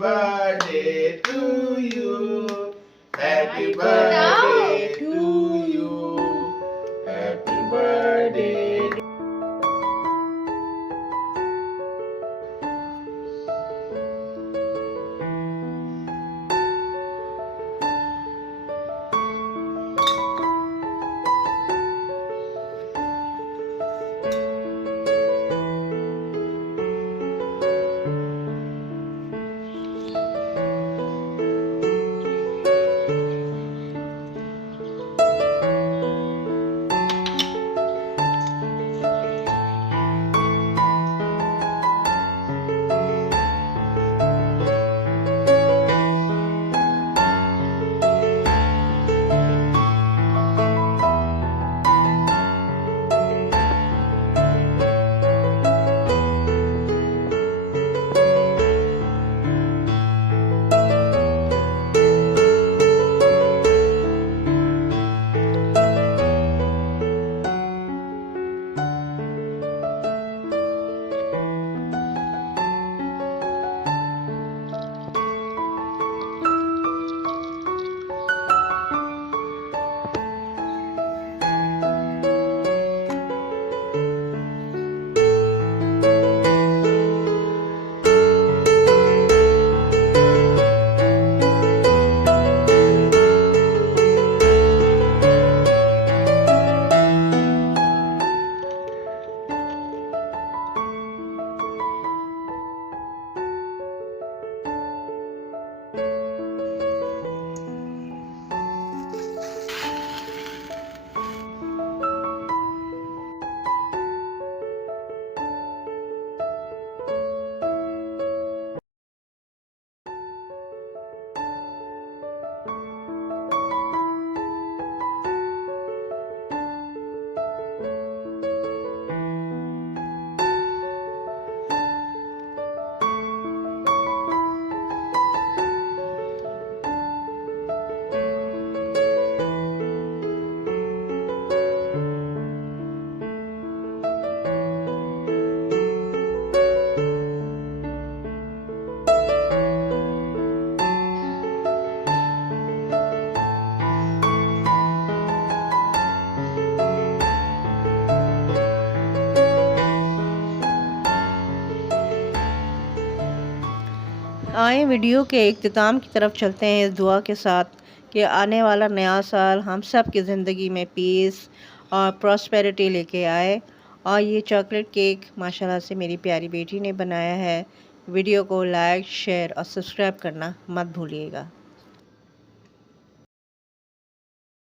birthday to you. Happy birthday to you. Happy birthday. आए वीडियो के इख्तिताम की तरफ चलते हैं इस दुआ के साथ कि आने वाला नया साल हम सब की ज़िंदगी में पीस और प्रॉस्पेरिटी लेके आए। और ये चॉकलेट केक माशाल्लाह से मेरी प्यारी बेटी ने बनाया है। वीडियो को लाइक, शेयर और सब्सक्राइब करना मत भूलिएगा।